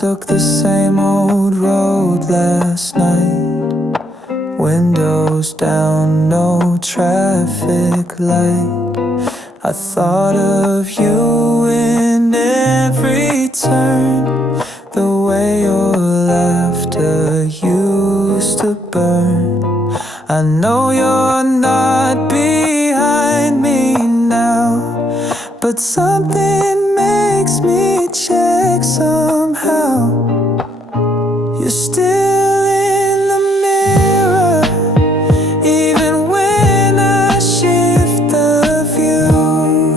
took the same old road last night. Windows down, no traffic light. I thought of you in every turn. The way your laughter used to burn. I know you're not behind me now, but something makes me check somehow. You're still in the mirror, even when I shift the view.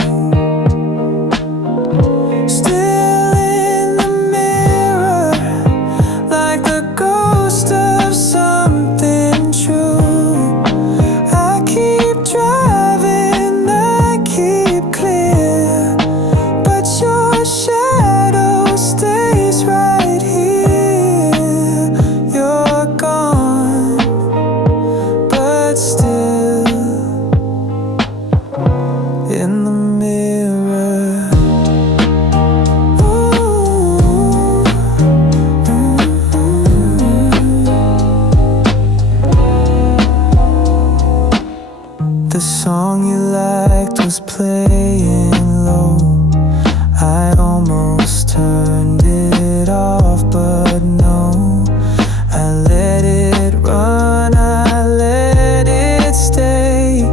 Still in the mirror, like the ghost of something true. I keep driving, I keep clear, but your shadow stays right here. You're gone, but still in the mirror. Ooh. The song you liked was playing low. I almost turned it off, but no. I let it run, I let it stay.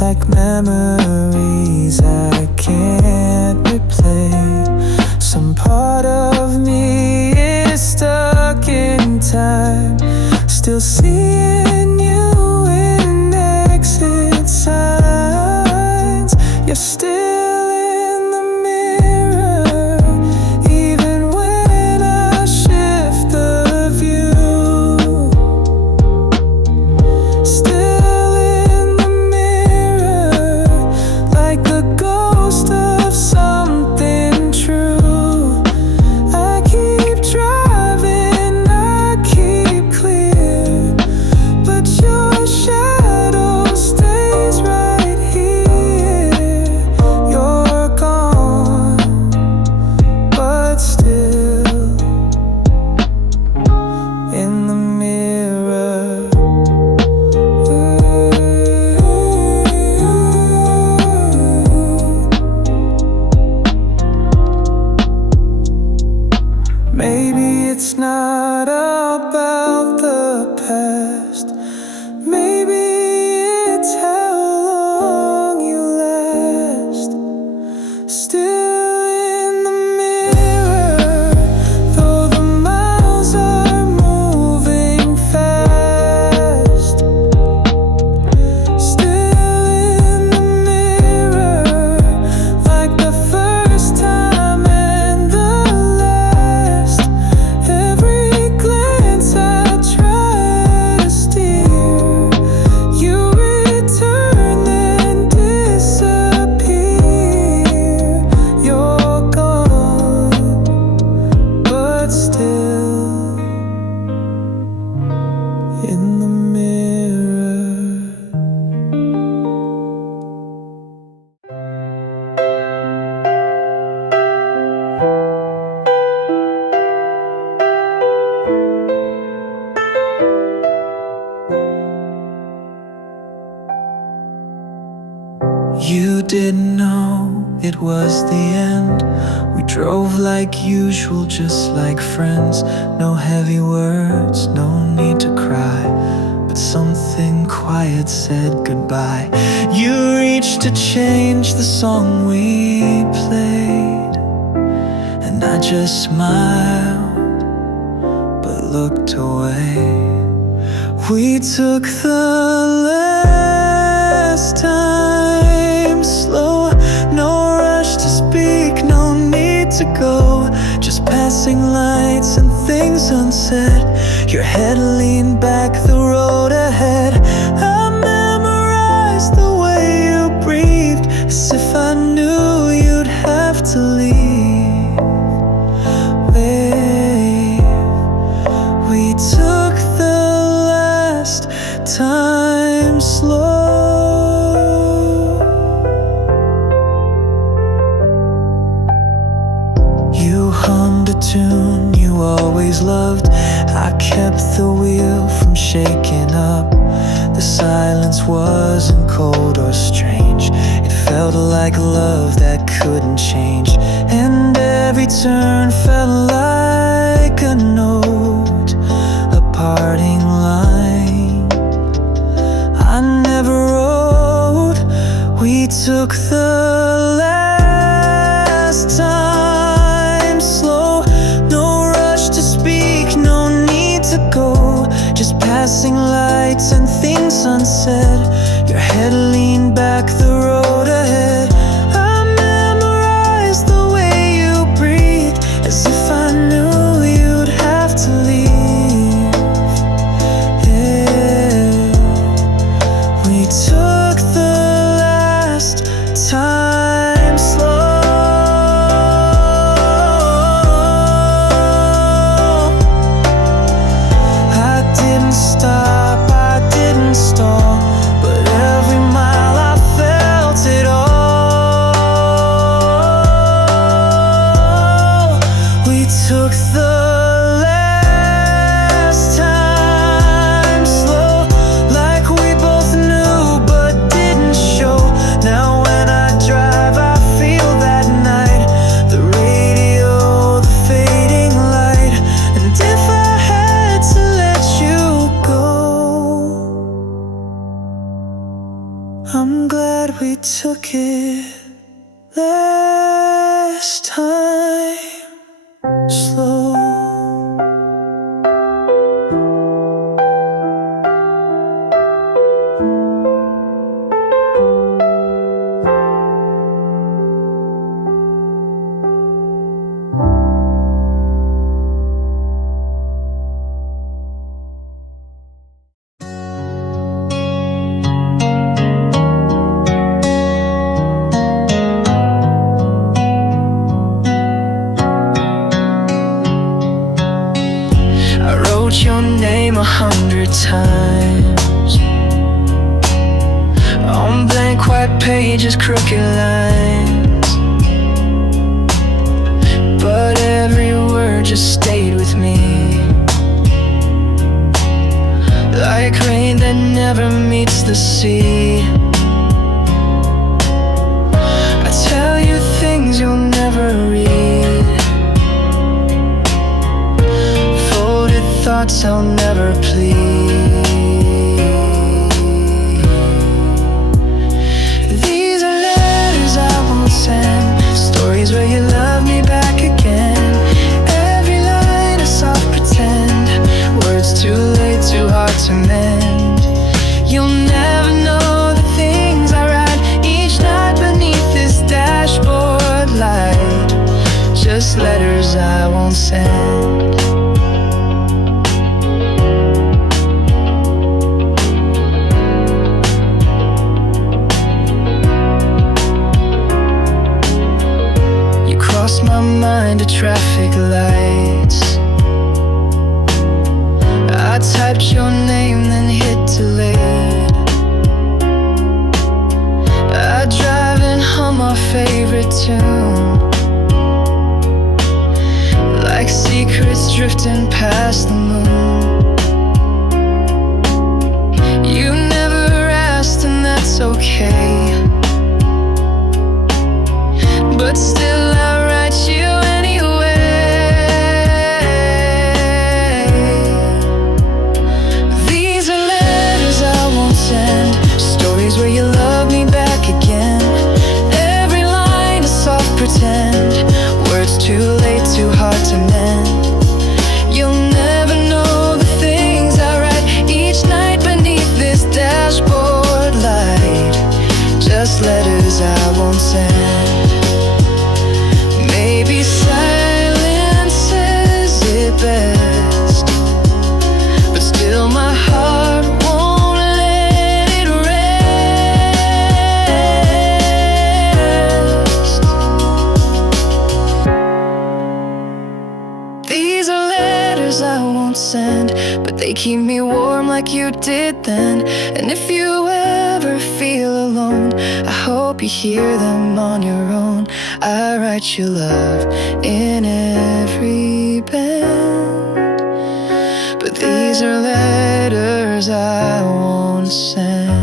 Like memories I can't replay. Some part of me is stuck in time, still seeing you in exit signs. You're still in the mirror, even when I shift the view. Still in the mirror, like the ghost of something true. I keep driving, I keep clear, but your shadow stays right here. You're gone, but still in the mirror. Maybe it's not about the past. Maybe it's how long you last. Still in the mirror, though the miles are moving fast. Still in the mirror, like the first time and the last. Every glance I try to steer, you return and disappear. You're gone, but still in the mirror. You didn't know it was the end. We drove like usual, just like friends. No heavy words, no need to cry, but something quiet said goodbye. You reached to change the song we played, and I just smiled but looked away. We took the last time slow, no rush to speak, no need to go. Just passing lights and things unsaid. Your head leaned back, the road ahead. I memorized the way you breathed, as if I knew you'd have to leave. Babe, we took the last time slow. You hummed a tune you always loved. I kept the wheel from shaking up. The silence wasn't cold or strange. It felt like love that couldn't change. And every turn felt like a note, a parting line I never wrote. We took the last time slow. No rush to speak, no need to go. Just passing lights and things unsaid. Your head leaned back, the road ahead. I memorized the way you breathed, as if I knew you'd have to leave. Yeah. We took the last time slow. I didn't stop, I didn't stall, but every mile I felt it all. We took the last time slow, like we both knew but didn't show. Now when I drive I feel that night, the radio, the fading light. And if I had to let you go, I'm glad we took it last time slow. I wrote your name 100 times on blank white pages, crooked lines, but every word just stayed with me, like rain that never meets the sea. I tell you things you'll never read, thoughts I'll never plead. These are letters I won't send, stories where you love me back again. Every line a soft pretend, words too late, too hard to mend. You'll never know the things I write each night beneath this dashboard light. Just letters I won't send. Crossed my mind to traffic lights. I typed your name then hit delete. I drive and hum our favorite tune, like secrets drifting past the moon. You never asked and that's okay, but still I write you anyway. These are letters I won't send, stories where you love me back again. Every line a soft pretend, words too late, too hard to mend. You'll never know the things I write each night beneath this dashboard light. Just letters I won't send. Maybe silence says it best, but still my heart won't let it rest. These are letters I won't send, but they keep me warm like you did then. And if you ever feel alone, I hope you hear them on your own. I write your love in every bend, but these are letters I won't send.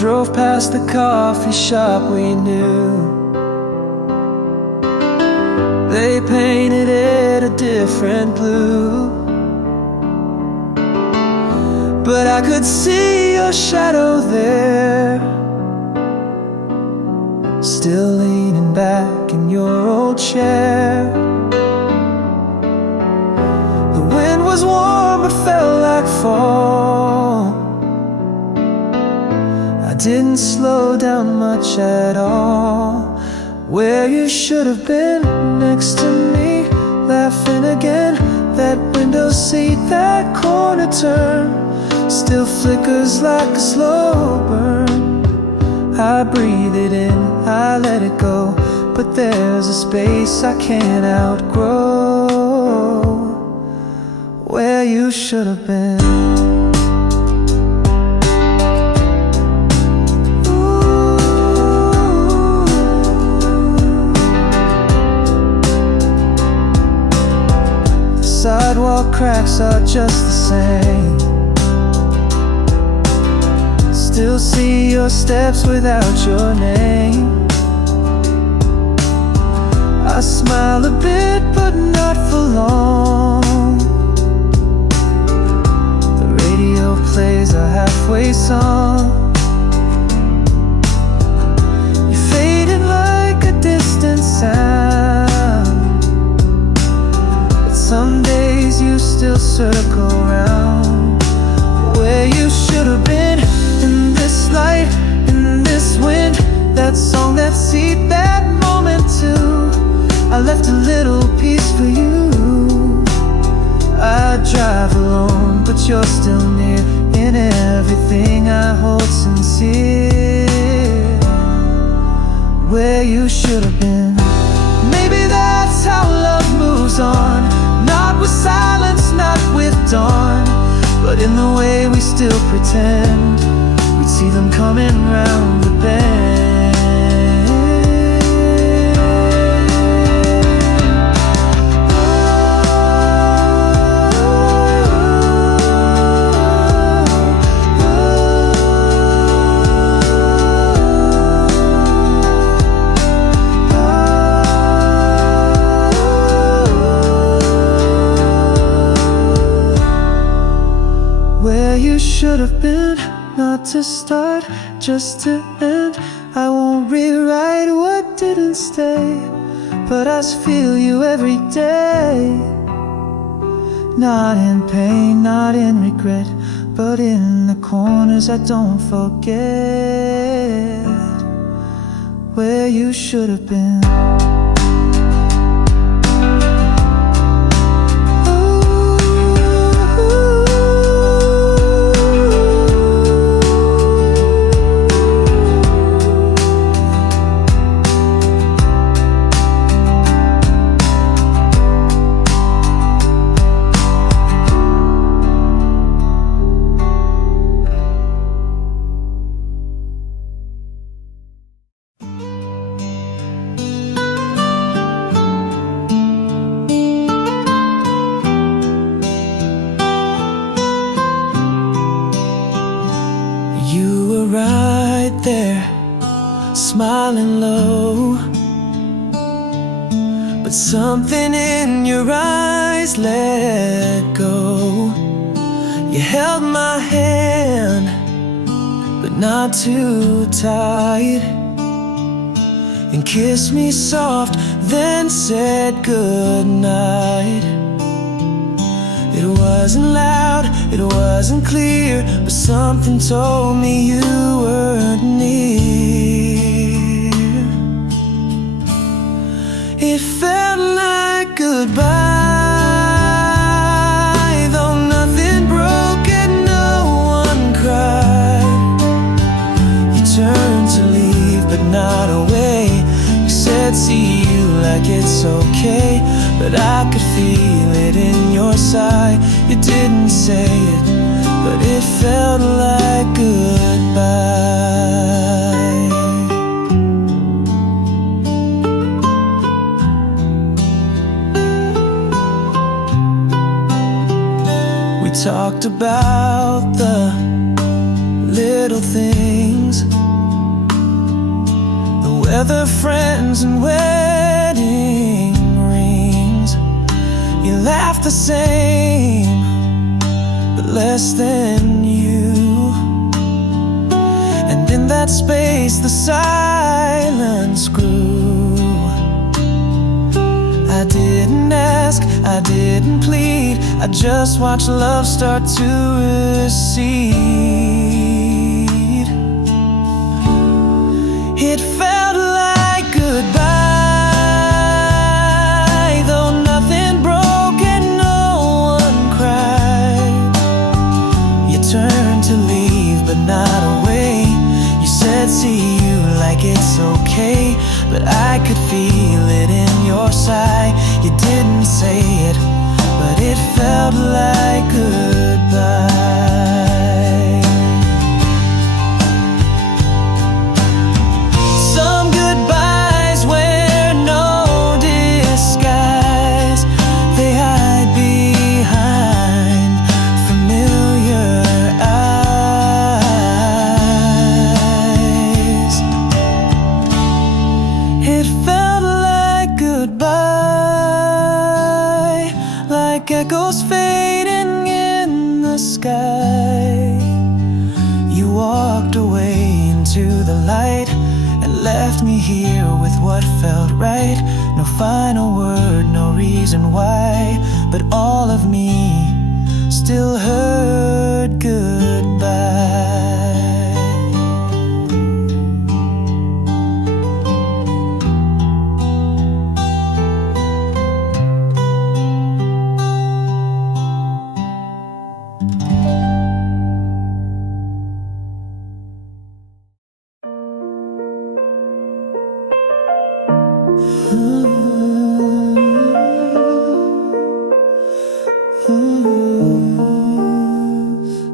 Drove past the coffee shop we knew. They painted it a different blue, but I could see your shadow there, still leaning back in your old chair. The wind was warm but felt like fall. I didn't slow down much at all. Where you should have been, next to me, laughing again. That window seat, that corner turn, still flickers like a slow burn. I breathe it in, I let it go, but there's a space I can't outgrow. Where you should have been. Sidewalk cracks are just the same. Still see your steps without your name. I smile a bit but not for long. The radio plays a halfway song. You faded like a distant sound, but some days you still circle round. Where you should have been, in this light, in this wind, that song, that seat, that moment too. I left a little piece for you. I drive alone, but you're still near. In everything I hold sincere. Where you should have been. Maybe that's how love moves on. Not with silence, not with dawn, but in the way we still pretend we'd see them coming round the bend. Where you should have been, not to start, just to end. I won't rewrite what didn't stay, but I feel you every day. Not in pain, not in regret, but in the corners I don't forget. Where you should have been. Smiling low, but something in your eyes let go. You held my hand, but not too tight, and kissed me soft, then said goodnight. It wasn't loud, it wasn't clear, but something told me you weren't near. It It felt like goodbye, though nothing broke and no one cried. You turned to leave, but not away. You said, see you like it's okay, but I could feel it in your sigh. You didn't say it, but it felt like goodbye. We talked about the little things, the weather, friends, and wedding rings. You laughed the same, but less than you. And in that space the silence grew. I didn't ask, I didn't plead, I just watched love start to recede. It felt like goodbye, though nothing broke and no one cried. You turned to leave, but not away. You said, see you like it's okay, but I could feel it in your sigh. You didn't say it, but it felt like goodbye. Some goodbyes wear no disguise. They hide behind familiar eyes. It felt like goodbye, like echoes fading in the sky. You walked away into the light and left me here with what felt right. No final word, no reason why, but all of me still heard goodbye.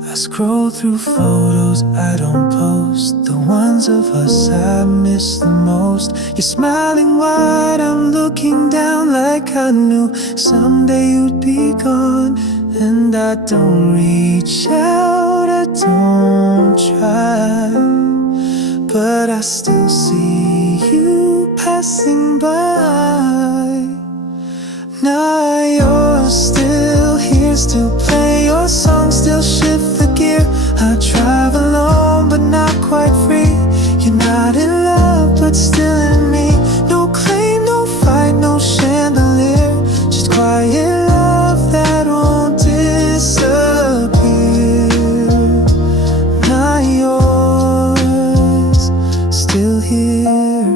I scroll through photos I don't post, the ones of us I miss the most. You're smiling wide, I'm looking down like I knew someday you'd be gone. And I don't reach out, I don't try, but I still see you passing by. Now you're still here, still play your song, still shift the gear. I drive alone but not quite free. You're not in love but still in me. No claim, no fight, no chandelier, just quiet love that won't disappear. Not yours, still here.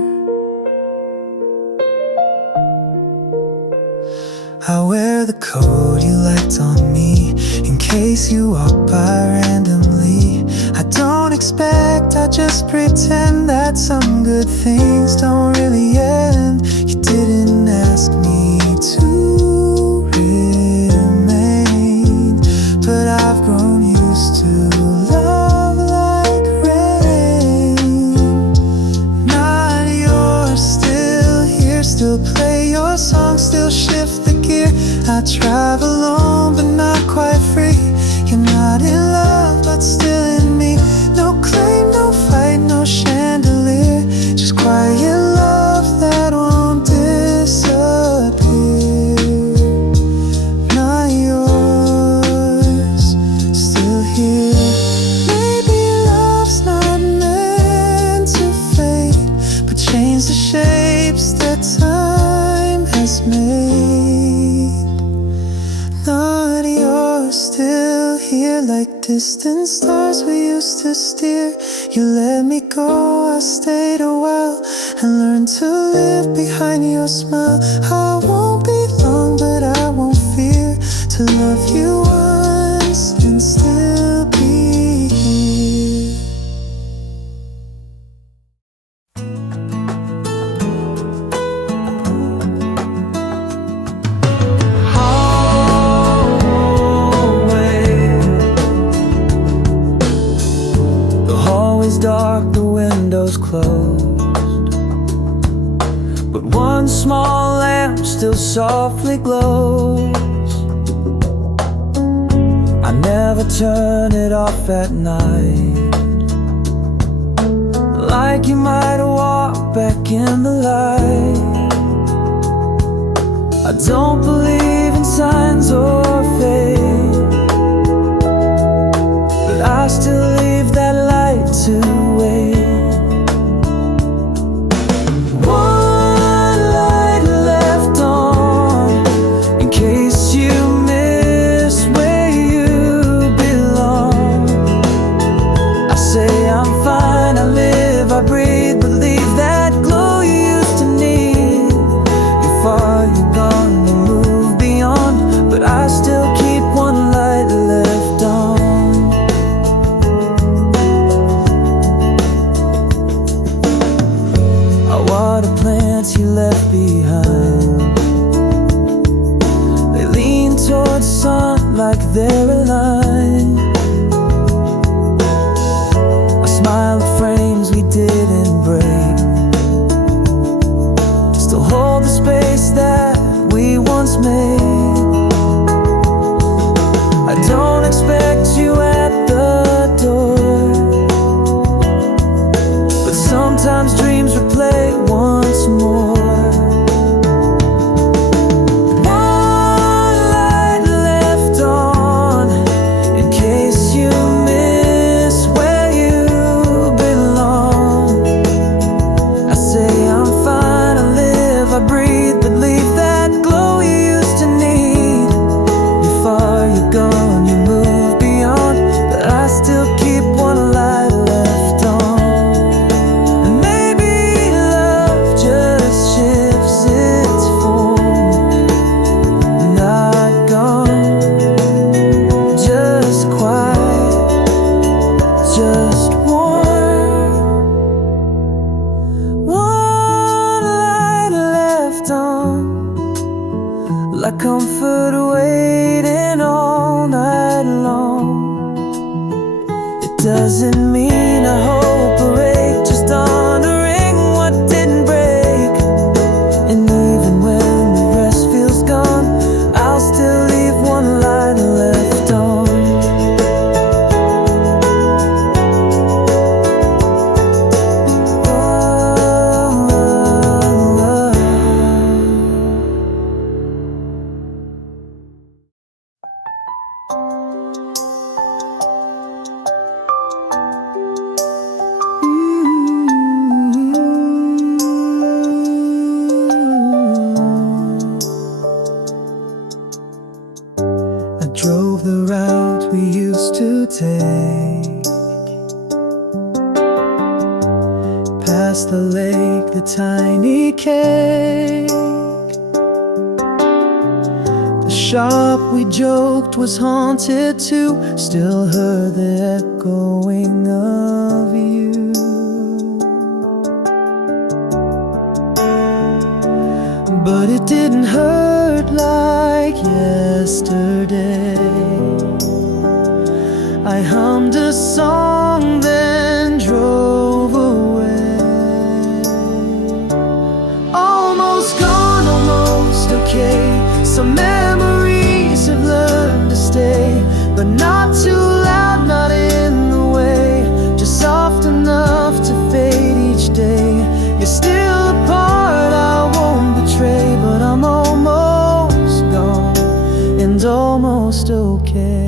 I wear the coat you liked on me in case you walk by randomly. I don't expect, I just pretend that some good things don't really end. You didn't ask me to remain, but I've grown used to love like rain. Not yours, still here, still play your song, still shift the gear. I drive alone but not quite free. You're not in love but still in me. No claim, no fight, no chandelier, just quiet love that won't disappear. Not yours, still here. Maybe love's not meant to fade, but change the shapes that time has made. Not yours, still here like distant stars we used to steer. You let me go, I stayed a while and learned to live behind your smile. I won't be long, but I won't fear to love you once and still be here. Dark, the windows closed, but one small lamp still softly glows. I never turn it off at night, like you might walk back in the light. I don't believe in signs or fate, but I still leave that light to wait. One light left on, in case you miss where you belong. I say I'm fine, I live, I breathe, believe that glow you used to need. You're far, you're gone, you move beyond, but I still keep one light left on. Water plants you left behind, they lean towards sun like they're aligned. I smile at frames we didn't break, still hold the space that we once made. I don't expect you at the door, but sometimes dreams replay once more. One light left on, in case you miss where you belong. I say I'm fine, I live, I breathe, believe that glow you used to need. You're far, you're gone, you move beyond, but I still keep one light left on. Like comfort waiting all night long. It doesn't mean I hope or ache, just honoring what didn't break. And even when the rest feels gone, I'll still leave one light left on. Drove the route we used to take, past the lake, the tiny cake. The shop we joked was haunted too, still heard the echoing of you. But it didn't hurt like yesterday. I hummed a song, then drove away. Almost gone, almost okay. Some memories have learned to stay, but not too loud, not in the way, just soft enough to fade each day. You're still a part I won't betray, but I'm almost gone and almost okay.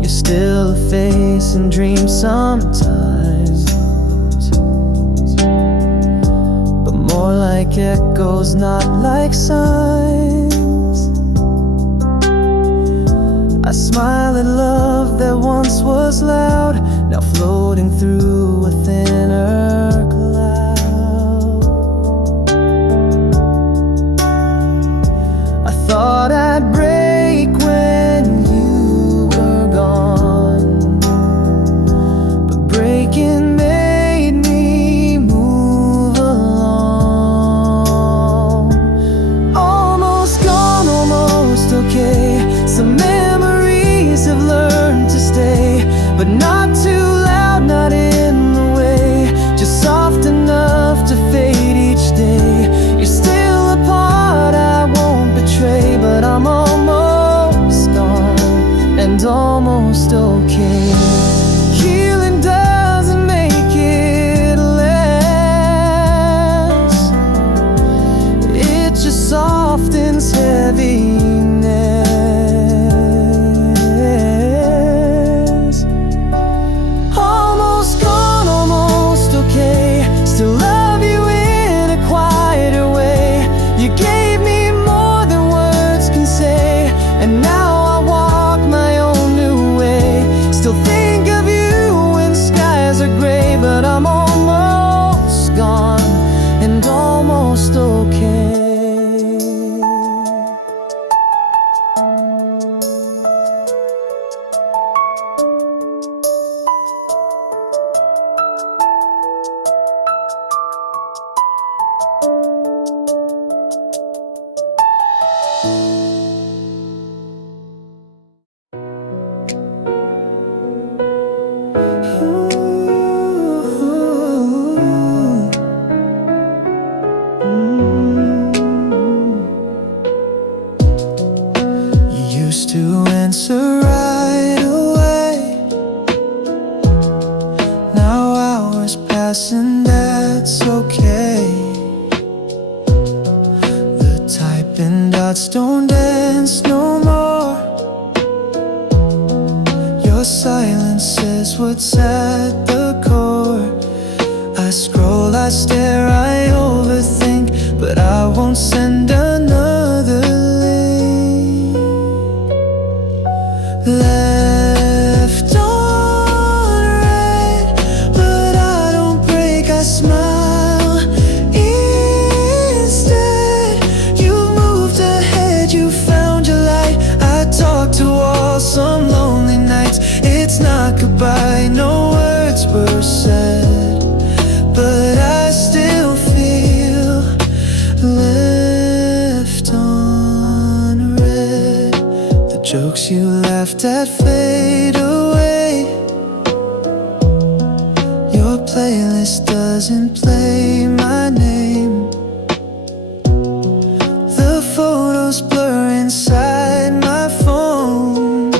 You're still a face and dream sometimes, but more like like echoes, not like signs. I smile at love that once was loud, now floating through a thinner cloud. I thought I'd break when you were gone, but breaking made me move along. Almost gone, almost okay. Some memories have learned to stay, but not too loud, not in the way, just soft enough to fade each day. You're still a part I won't betray, but I'm almost gone and almost okay. Healing doesn't make it less, it just softens heaviness. Almost gone, almost okay. Still love you in a quieter way. You gave me more than words can say, and now I walk my own new way. Still think of you when skies are gray, but I'm almost gone and almost okay. You used to answer right away. Now hours pass and that's okay. The typing dots don't dance no more. Your silence says what's at the core. I scroll, I stare, I overthink, but I won't send another link. Left on red, but I don't break, I smile instead. You moved ahead, you found your light. I talk to walls some lonely nights. It's not goodbye, no words were said, but I still feel left on red. The jokes you laughed at fade away. Your playlist doesn't play my name. The photos blur inside my phone,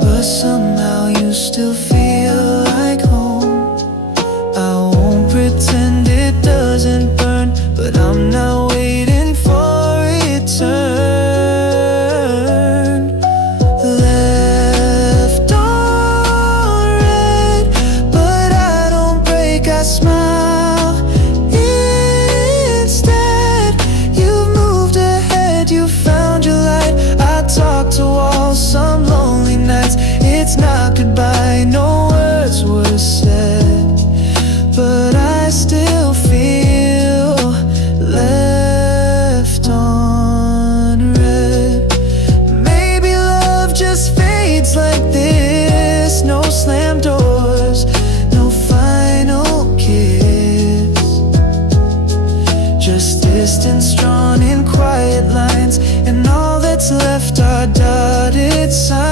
but somehow you still feel like home. I won't pretend it doesn't burn, but I'm not waiting for return. Left on red, but I don't break, I smile instead. You've moved ahead, you found your light. I talk to walls some lonely nights. It's not goodbye, no words were said, but I still feel left on red. Maybe love just fades like this. No slam doors, no final kiss, just distance drawn in quiet lines, and all that's left are dotted signs.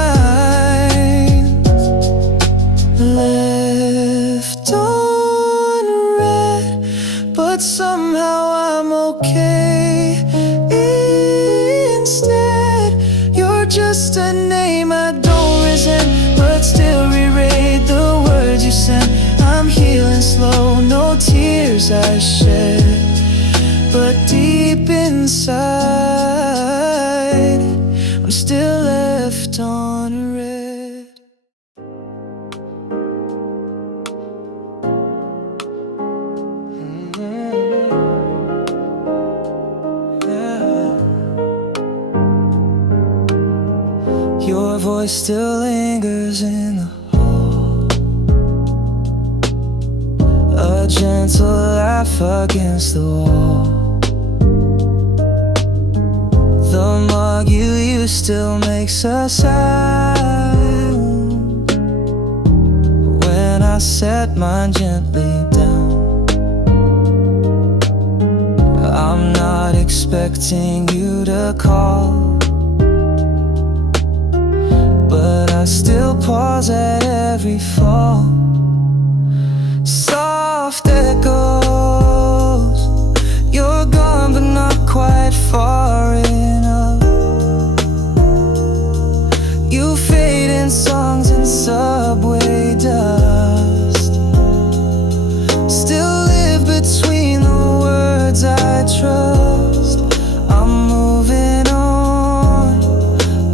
Left on red, but somehow I'm okay instead. You're just a name I don't resent, but still rewrite the words you sent. I'm healing slow, no tears I shed, but deep inside I'm still left on red. voice still lingers in the hall. A gentle laugh against the wall. The mug you use still makes a sound when I set mine gently down. I'm not expecting you to call, but I still pause at every fall. Soft echoes, you're gone but not quite far enough. You fade in songs and subway dust, still live between the words I trust. I'm moving on,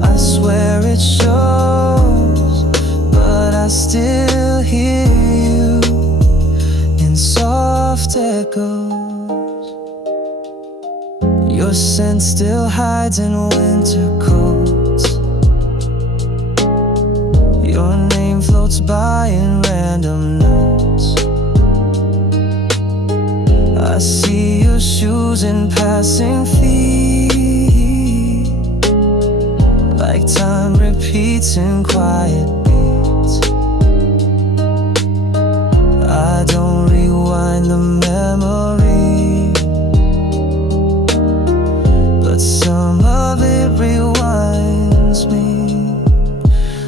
I swear it shows, but I still hear you in soft echoes. Your scent still hides in winter coats. Your name floats by in random notes. I see your shoes in passing feet, like time repeats in quiet beats. I don't rewind the memory, but some of it rewinds me.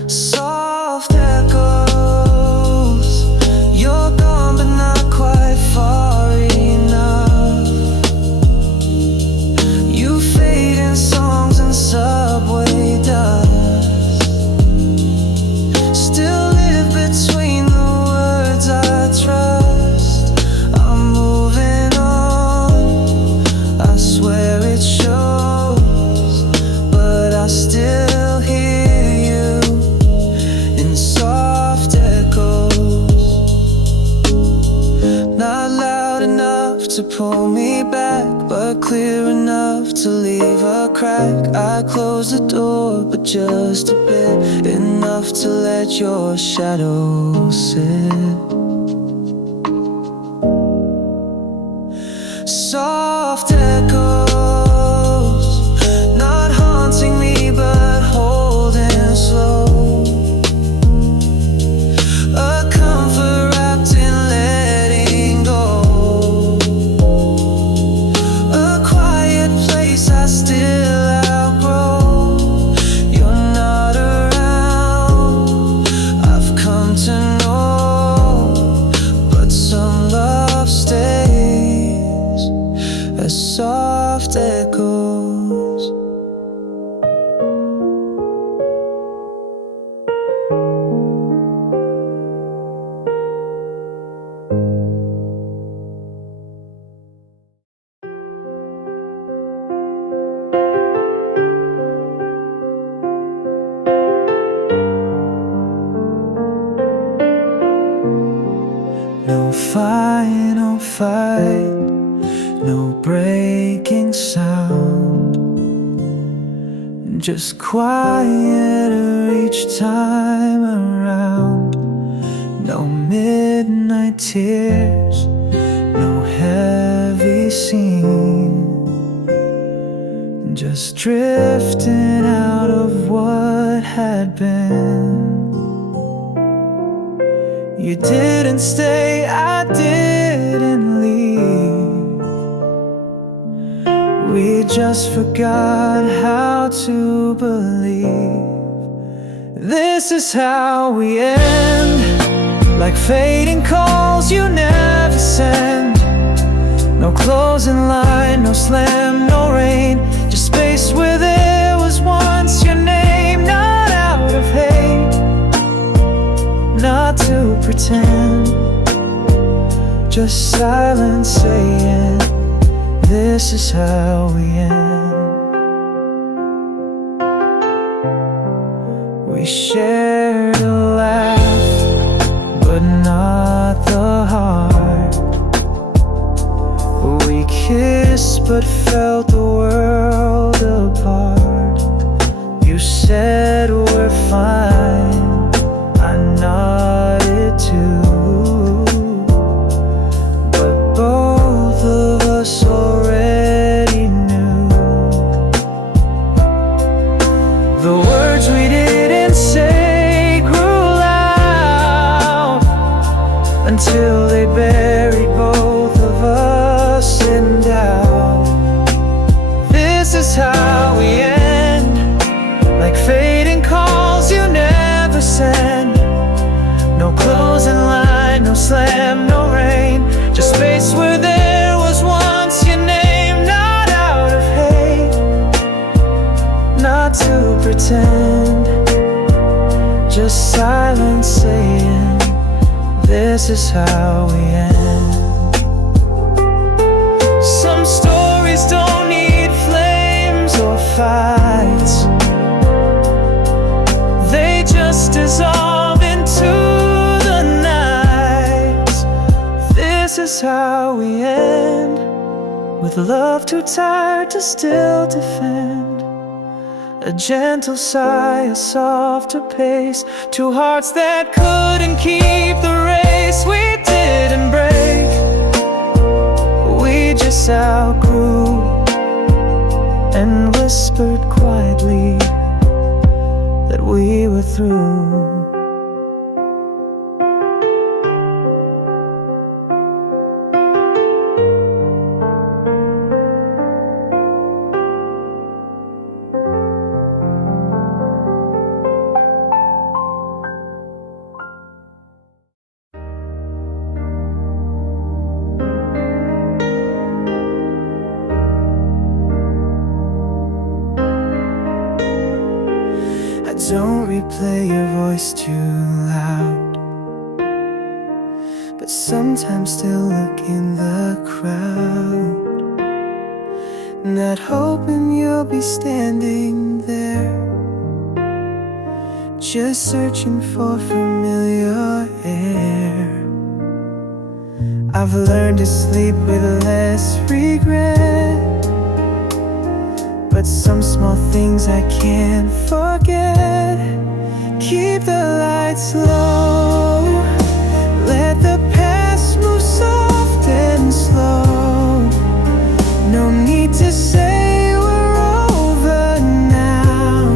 Soft echoes, you're gone but not quite far enough. You fade in songs and subway dust, still live between the words I trust. I'm moving on, I swear it shows, but I still hear you in soft echoes. Not loud enough to pull me back, but clear enough to leave a crack. I close the door, but just a bit, enough to let your shadow sit. Soft echoes, not haunting me but holding slow. A comfort wrapped in letting go. A quiet place I still outgrow. You're not around, I've come to know, but some love stays as soft echoes. No fight, no fight, no breaking sound, just quieter each time around. No midnight tears, no heavy scene, just drifting out of what had been. You didn't stay, I didn't leave. We just forgot how to believe. This is how we end, like fading calls you never send. No closing line, no slam, no rain, just space where there was once your name. Not out of hate, not to pretend, just silence saying, this is how we end. We shared a laugh, but not the heart. We kissed but felt the world apart. You said we're fine, is how we end. Some stories don't need flames or fights, they just dissolve into the night. This is how we end, with love too tired to still defend. A gentle sigh, a softer pace, two hearts that couldn't keep the race. We didn't break, we just outgrew and whispered quietly that we were through. Don't replay your voice too loud, but sometimes still look in the crowd, not hoping you'll be standing there, just searching for familiar air. I've learned to sleep with less regret, but some small things I can't forget. Keep the lights low, let the past move soft and slow. No need to say we're over now,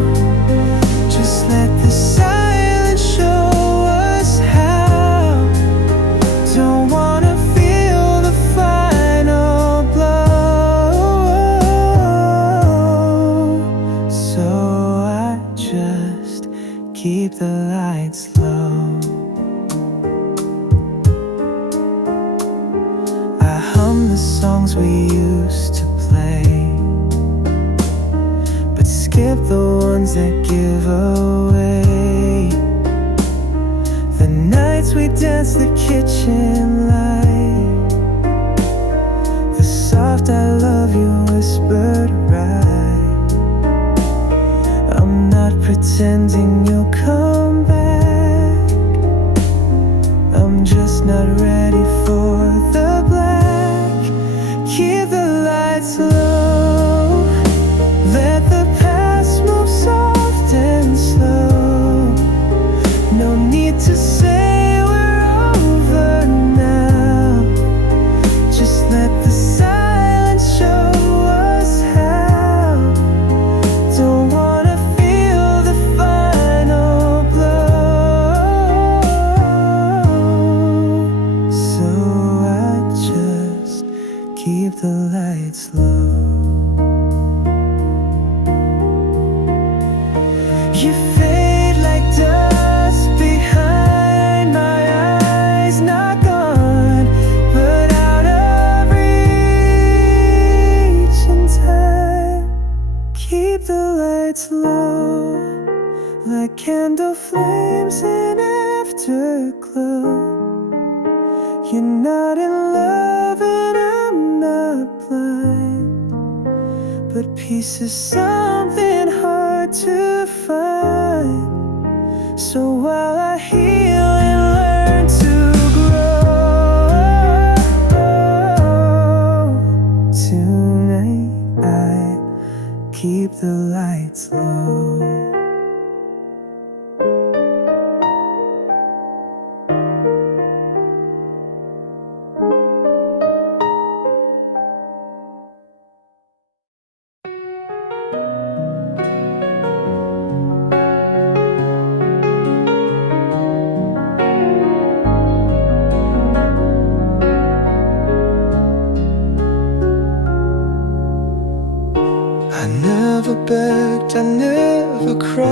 just let the silence show us how. Don't wanna feel the final blow, so I just keep the lights low. I hum the songs we used to play, but skip the ones that give away. The nights we danced the kitchen light, the soft I love you whispered right. I'm not pretending you'll come back, I'm just not ready for the black. Keep the lights low, let the past move soft and slow. No need to say we're over now, just let the silence show us how. Don't wanna feel the final blow, so I just keep the lights low. You fade like dust behind my eyes, not gone, but out of reach in time. Keep the lights low, like candle flames in afterglow. You're not in love and I'm not blind, but peace is something hard to find. So while I heal and learn to grow, tonight I keep the lights low. I never begged, I never cried,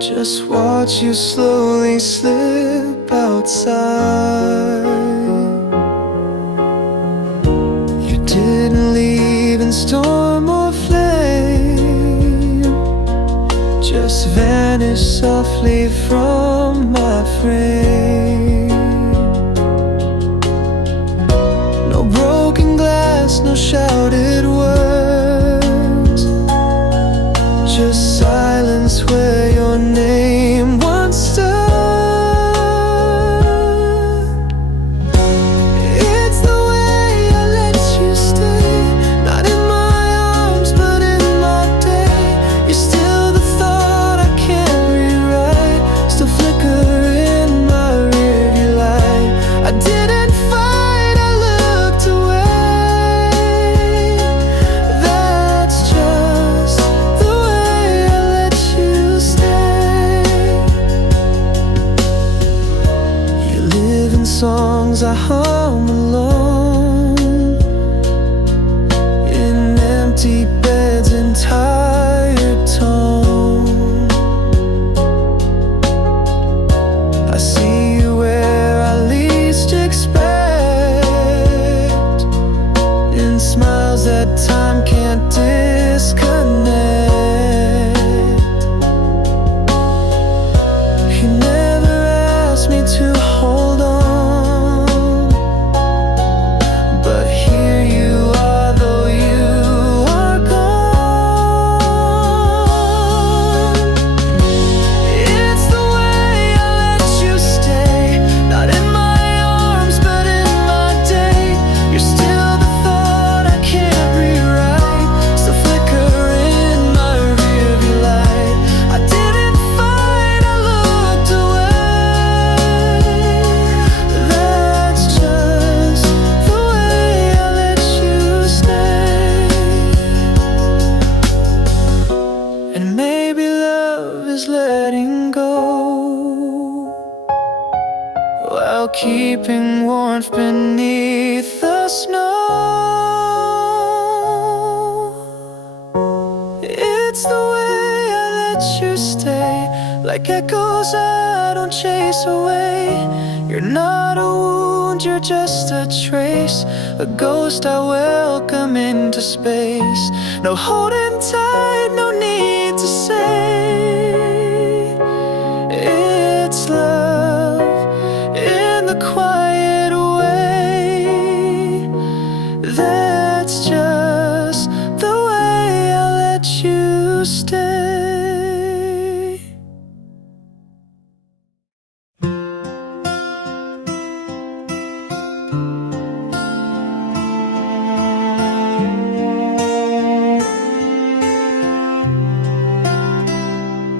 just watch you slowly slip outside. You didn't leave in storm or flame, just vanished softly from my frame. songs I hum alone in empty beds and tired tone. I see you where I least expect, in smiles that time can't disconnect. You never asked me to hold on, but here you are, though you are gone. It's the way I let you stay, not in my arms but in my day. You're still the thought I can't rewrite, still flicker in my rearview light. I didn't fight, I looked away. That's just the way I let you stay. And maybe love is letting go while keeping warmth beneath the snow. It's the way I let you stay, like echoes I don't chase away. You're not a wound, you're just a trace, a ghost I welcome into space. No holding tight, no need to say it's love in the quiet way. That's just the way I let you stay.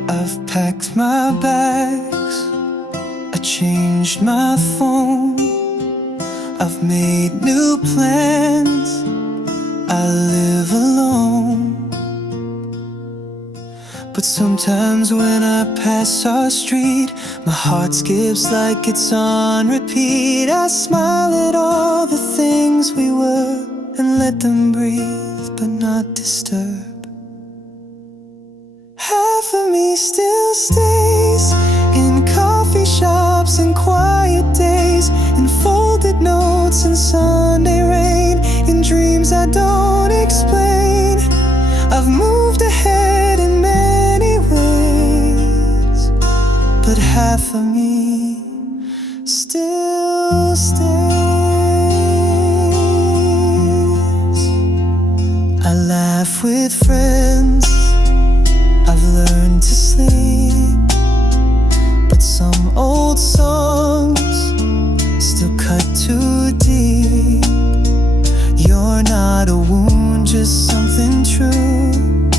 I've packed my bags, I changed my phone, I've made new plans, I live alone. But sometimes when I pass our street, my heart skips like it's on repeat. I smile at all the things we were and let them breathe but not disturb. Half of me still stays in coffee shops and quiet days, in folded notes and Sunday rain, in dreams I don't explain. I've moved ahead in many ways, but half of me still stays. I laugh with friends, I've learned to sleep, but some old songs still cut too deep. You're not a wound, just something true,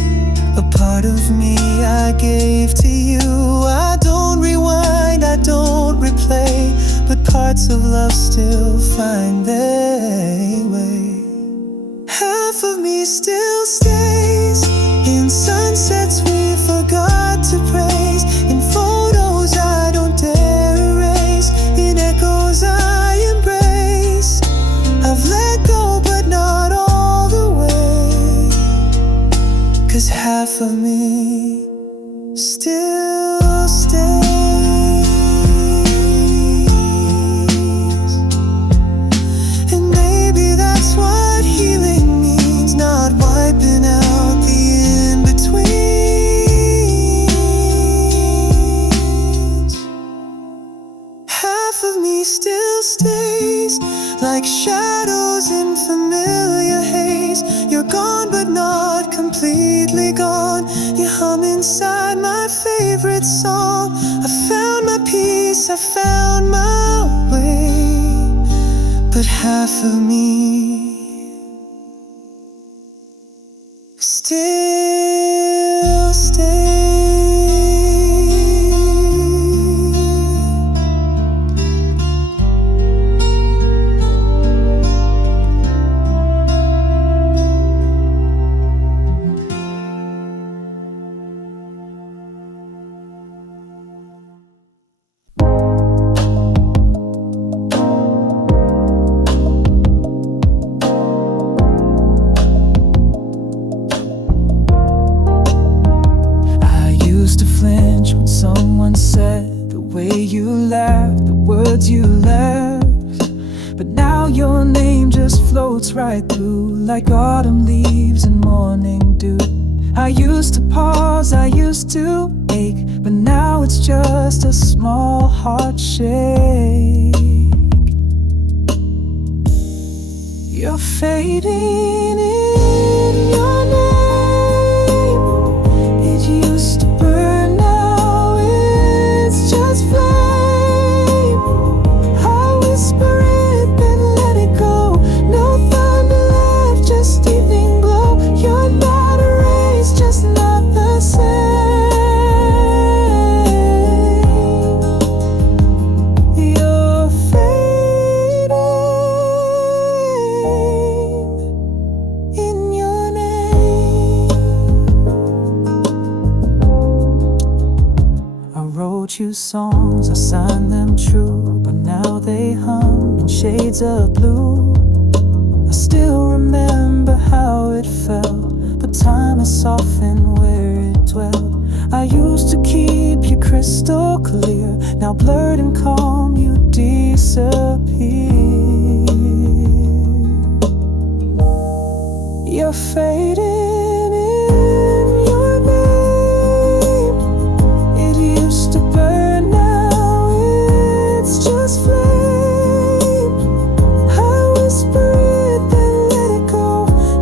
a part of me I gave to you. I don't rewind, I don't replay, but parts of love still find their way. Half of me still stays in sunsets we forgot to praise, in photos I don't dare erase, in echoes I embrace. I've let go but not all the way, 'cause half of me still stays. And maybe that's what healing means, not wiping out the in-betweens. Half of me still stays, like shadows in familiar haze. You're gone but not completely gone. You hum inside my favorite song. I found my peace, I found my way, but half of me still stays. just floats right through like autumn leaves and morning dew. I used to pause, I used to ache, but now it's just a small heart shake. You're fading in your name. It used to burn, now it's just flame. I whisper it, then let it go. No thunder left, just evening glow. You're not erased, just not the same. You're fading in your name. I wrote you songs, I signed them true, but now they hum in shades of blue. I still remember how it felt, but time has softened where it dwelt. I used to keep you crystal clear, now blurred and calm you disappear. You're fading in your name. It used to burn, now it's just flame. I whisper it, then let it go.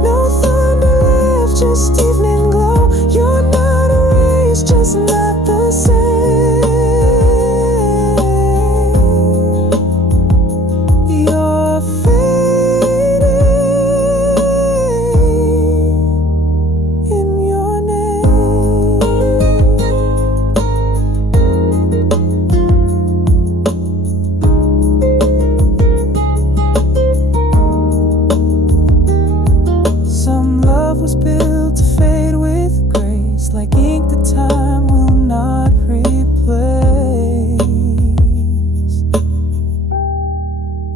No thunder left, just evening glow. You're not erased, just not the same. You're fading in your name. Some love was built to fade with grace, like ink that time will not replace.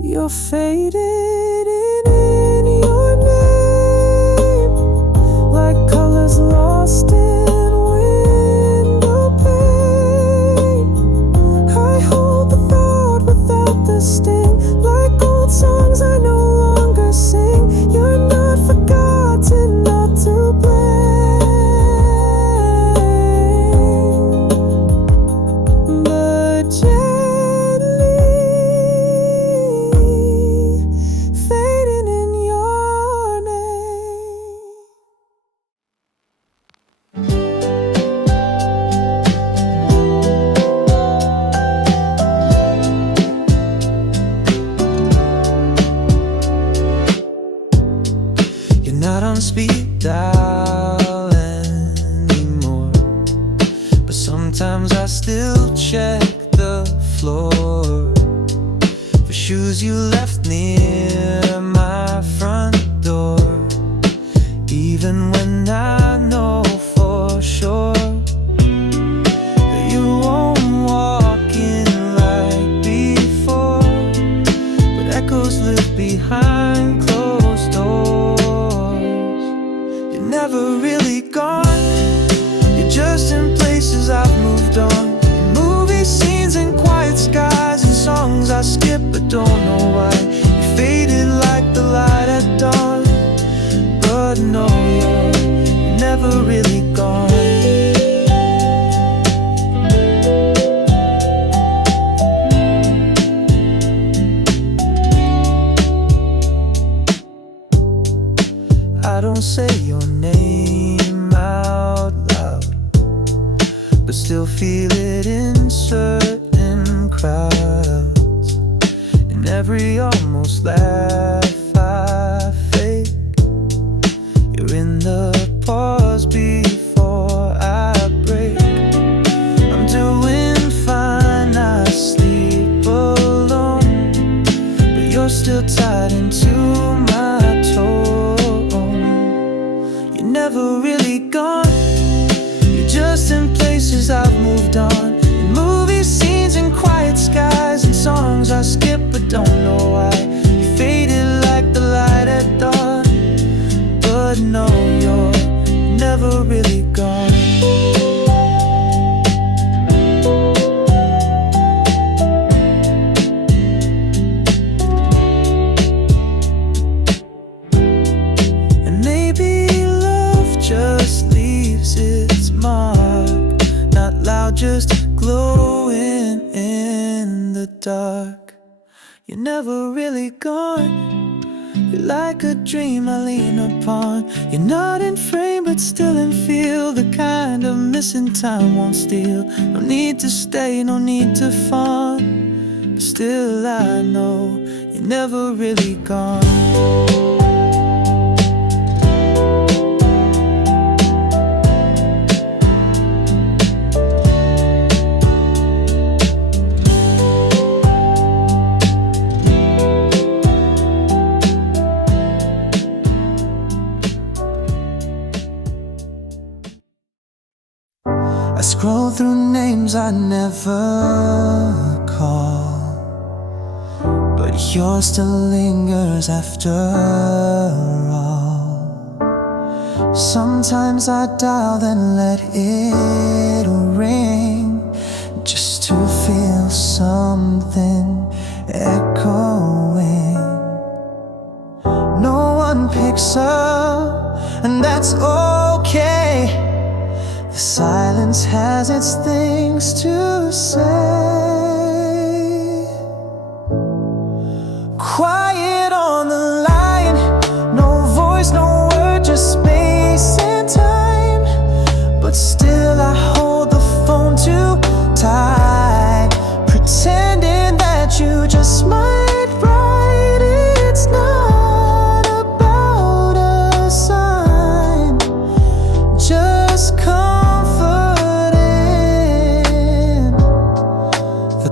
You're faded in your name, like colors lost in window pane. I hold the thought without the sting, like old songs I no longer sing. You're not forgotten, not to blame, but gently fading in your name. You're not on speed dial anymore, but sometimes I still check the floor for shoes you left near my front door. Even when I know for sure that you won't walk in like before, but echoes live behind closed doors. You're never really gone, you're just in places I've moved on. In movie scenes and quiet skies and songs I skip but don't know why. You faded like the light at dawn, but no, you're never really gone. I don't say your name out loud, but still feel it in certain crowds. In every almost laugh I fake, you're in the pause before I break. I'm doing fine, I sleep alone, but you're still tied into my tone. You're never really gone, you're just in places I've moved on. In movie scenes and quiet skies and songs I skip but don't know why. You faded like the light at dawn, but no, you're never really gone. dark. You're never really gone. You're like a dream I lean upon. You're not in frame but still in feel. The kind of missing time won't steal. No need to stay, no need to fawn. But still I know you're never really gone. I scroll through names I never call, but yours still lingers after all. Sometimes I dial then let it ring, just to feel something echoing. No one picks up, and that's okay. The silence has its things to say. Quiet on the line, no voice, no word, just space and time. But still I hold the phone too tight, pretending that you just might write. It's not about a sign, just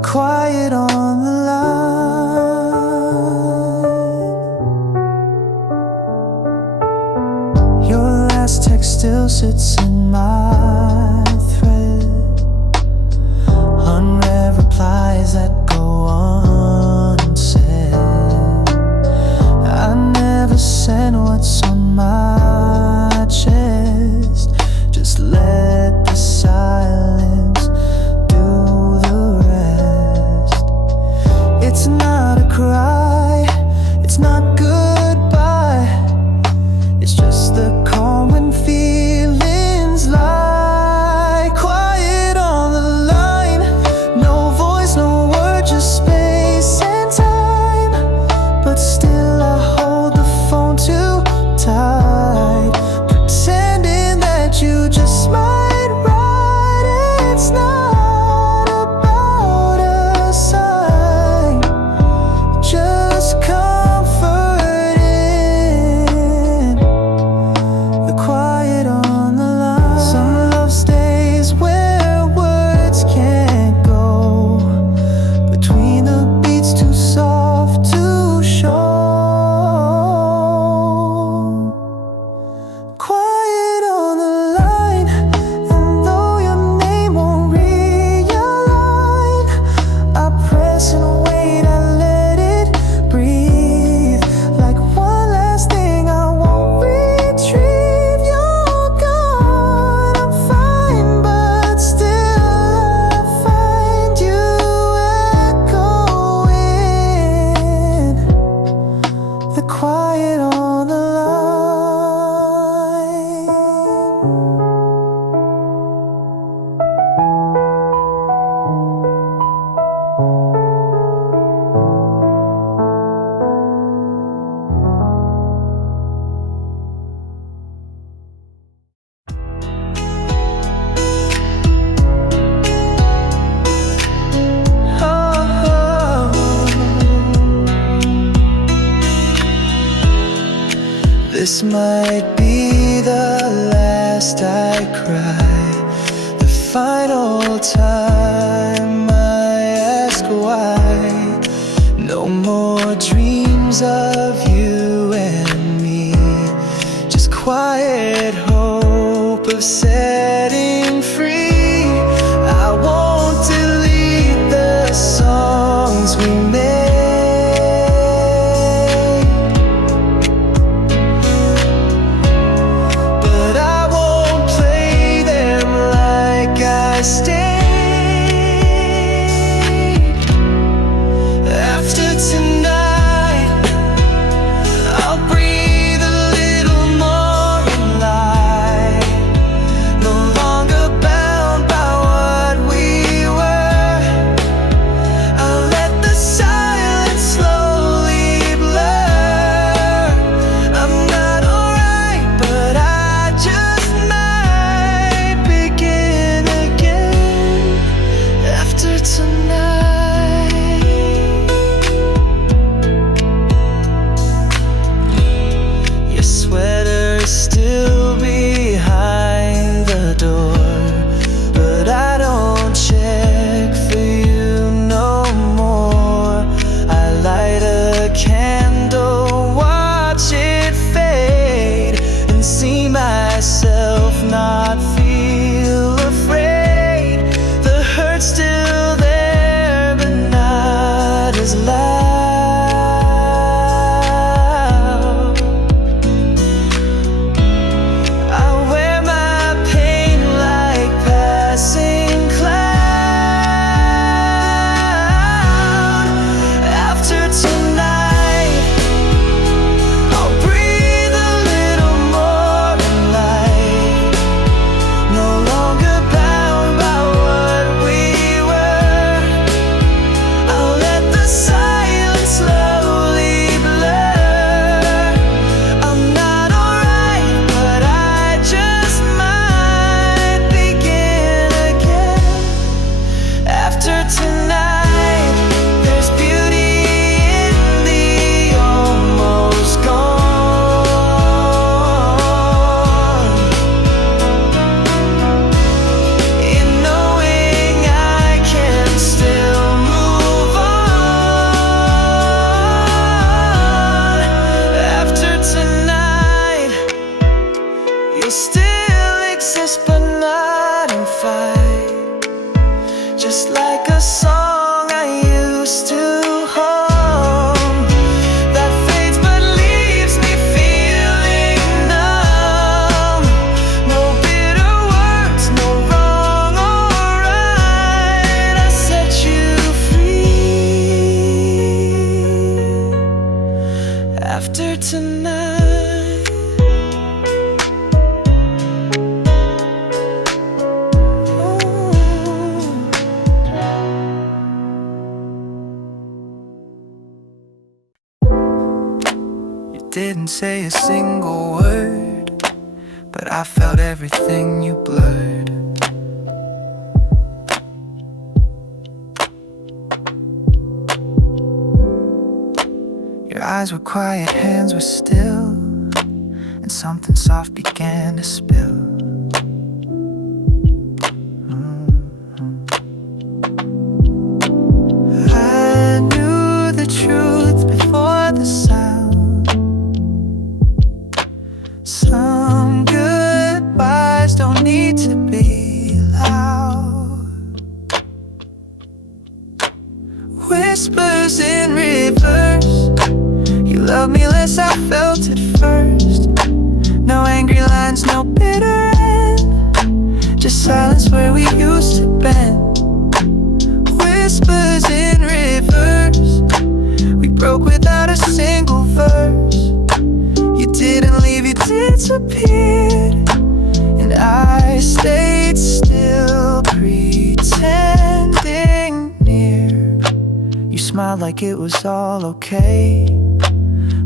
quiet on the line. Your last text still sits in my thread. Unread replies that go unsaid. I never send what's on my chest. Just let the silence do the rest. It's not a cry, it's not goodbye. It's just the calm when feelings lie. Quiet on the line, no voice, no word, just space and time. But still I hold the phone too tight, pretending that you just might write. It's not about a sign, just comforting. The quiet on the line. Some love stays where words can't go, between the beats too soft to show. Quiet on the line, and though your name won't realign, I press and wait, I let it breathe. Like one last thing I won't retrieve. You're gone, I'm fine, but still I find you echoing. The quiet on the line. This might be the last I cry, the final time I ask why. No more dreams of you and me, just quiet hope of setting free. I won't delete the songs we made, but I won't play them like I stayed. After tonight, I'll breathe a little more in light. No after tonight. You didn't say a single word, but I felt everything you blurred. Your eyes were quiet, hands were still, and something soft began to spill. I knew the truth before the sound. Some goodbyes don't need to be loud. Whispers in reverse. You love me less, I felt it first. No angry lines, no bitter end, just silence where we used to bend. Whispers in reverse. We broke without a single verse. You didn't leave, you disappeared, and I stayed still, pretending near. You smiled like it was all okay,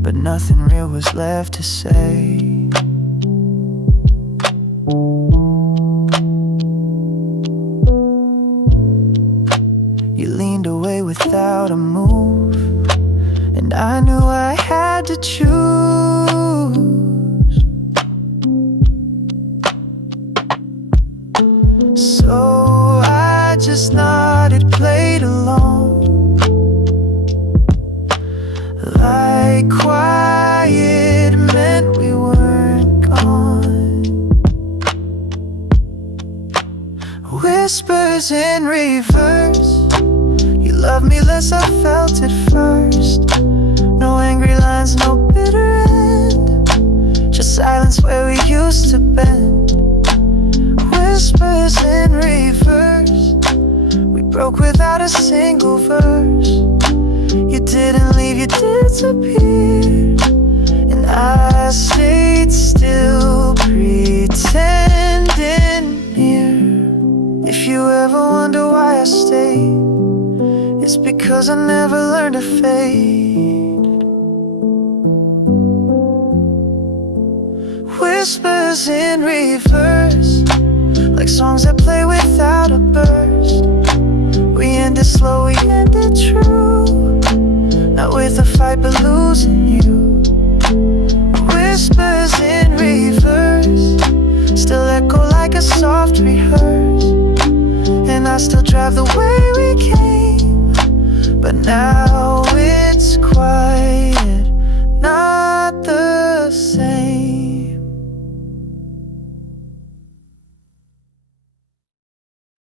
but nothing real was left to say. You leaned away without a move, and I knew I had to choose. So I just nodded, played along, like quiet meant we weren't gone. Whispers in reverse. You loved me less, I felt it first. No angry lines, no bitter end, just silence where we used to bend. Whispers in reverse. We broke without a single verse. You didn't leave, you disappeared, and I stayed still, pretending near. If you ever wonder why I stayed, it's because I never learned to fade. Whispers in reverse, like songs that play without a burst. We ended slow, we ended true, not with a fight but losing you. Whispers in reverse, still echo like a soft rehearse, and I still drive the way we came, but now